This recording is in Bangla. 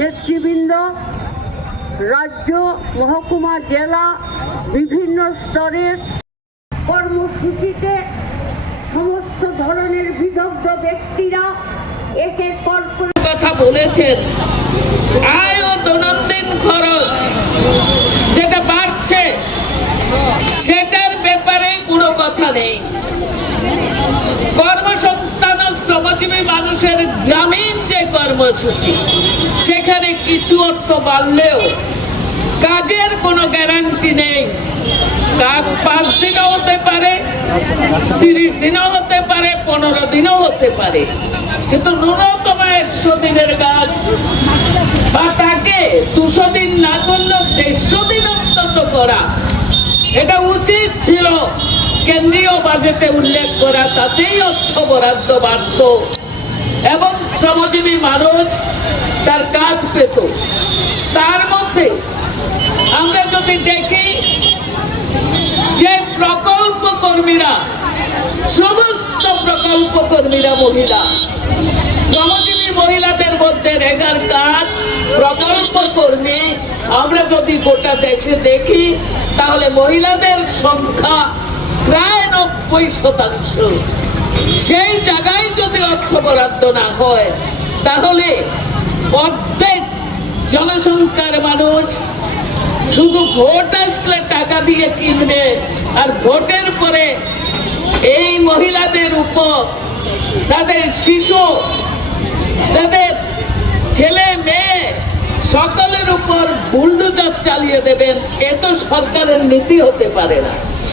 নেতৃবৃন্দ, রাজ্য, মহকুমা, জেলা বিভিন্ন স্তরের কর্মসূচিতে সমস্ত ধরনের বিদগ্ধ ব্যক্তিরা একে কথা বলেছেন। আয় ও দৈনন্দিন খরচ যেটা বাড়ছে সেটার ব্যাপারে কোনো কথা নেই। কর্মসংস্থান ও শ্রমজীবী মানুষের গ্রামীণ যে কর্মসূচি সেখানে কিছু অর্থ বাড়লেও কাজের কোনো গ্যারান্টি নেই। কাজ 5 দিনও হতে পারে, 30 দিনও হতে পারে, 15 দিনও হতে পারে, কিন্তু ন্যূনতম 100 দিনের কাজ বা তাকে 200 দিন না করলেও 150 দিন অন্তত করা, এটা উচিত ছিল কেন্দ্রীয় বাজেটে উল্লেখ করা। তাতেই অর্থ বরাদ্দ বাড়ত এবং শ্রমজীবী মানুষ তার কাজ পেত। তার মধ্যে আমরা যদি দেখি যে প্রকল্প কর্মীরা, সমস্ত প্রকল্প কর্মীরা মহিলা, শ্রমজীবী মহিলাদের মধ্যে রেগার কাজ প্রকল্প কর্মী আমরা যদি গোটা দেশে দেখি তাহলে মহিলাদের সংখ্যা প্রায় 90%। সেই জায়গায় যদি অর্থ বরাদ্দ না হয় তাহলে অর্ধেক জনসংখ্যার মানুষ শুধু ভোট আসলে টাকা দিয়ে কিনবে, আর ভোটের পরে এই মহিলাদের উপর, তাদের শিশু, তাদের ছেলে মেয়ে সকলের উপর বুলডোজার চালিয়ে দেবেন। এ তো সরকারের নীতি হতে পারে না।